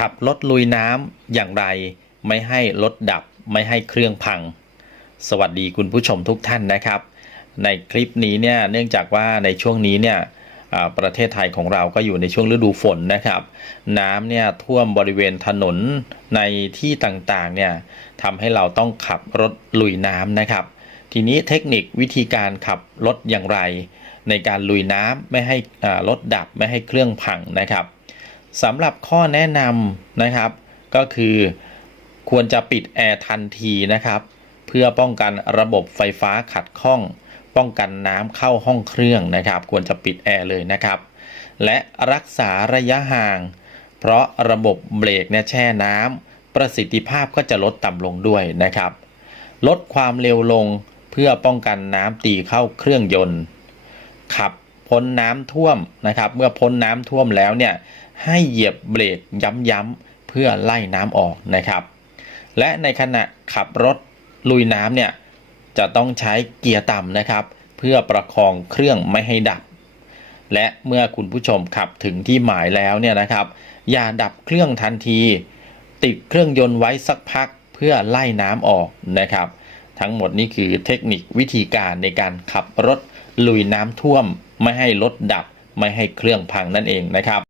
ขับรถลุยน้ำอย่างไร ไม่ให้รถดับไม่ให้เครื่องพัง สวัสดีคุณผู้ชมทุกท่านนะครับ ในคลิปนี้เนี่ยเนื่องจากว่าในช่วงนี้เนี่ยประเทศไทยของเราก็อยู่ในช่วงฤดูฝนนะครับ น้ำเนี่ยท่วมบริเวณถนนในที่ต่างๆเนี่ยทำให้เราต้องขับรถลุยน้ำนะครับ ทีนี้เทคนิควิธีการขับรถอย่างไร ในการลุยน้ำไม่ให้รถดับไม่ให้เครื่องพังนะครับ สำหรับข้อแนะนำนะครับ ก็คือควรจะปิดแอร์ทันทีนะครับ เพื่อป้องกันระบบไฟฟ้าขัดข้อง ป้องกันน้ำเข้าห้องเครื่องนะครับ ควรจะปิดแอร์เลยนะครับ และรักษาระยะห่าง เพราะระบบเบรกเนี่ยแช่น้ำประสิทธิภาพก็จะลดต่ำลงด้วยนะครับ ลดความเร็วลงเพื่อป้องกันน้ำตีเข้าเครื่องยนต์ ขับ พ้นน้ำท่วมนะครับ เมื่อพ้นน้ำท่วมแล้วเนี่ยให้เหยียบเบรกย้ำๆเพื่อไล่น้ำออกนะครับ และในขณะขับรถลุยน้ำเนี่ยจะต้องใช้เกียร์ต่ำนะครับ เพื่อประคองเครื่องไม่ให้ดับ และเมื่อคุณผู้ชมขับถึงที่หมายแล้วเนี่ยนะครับ อย่าดับเครื่องทันที ติดเครื่องยนต์ไว้สักพักเพื่อไล่น้ำออกนะครับ ทั้งหมดนี้คือเทคนิควิธีการในการขับรถ ลุยน้ำท่วม ไม่ให้รถดับ ไม่ให้เครื่องพังนั่นเองนะครับ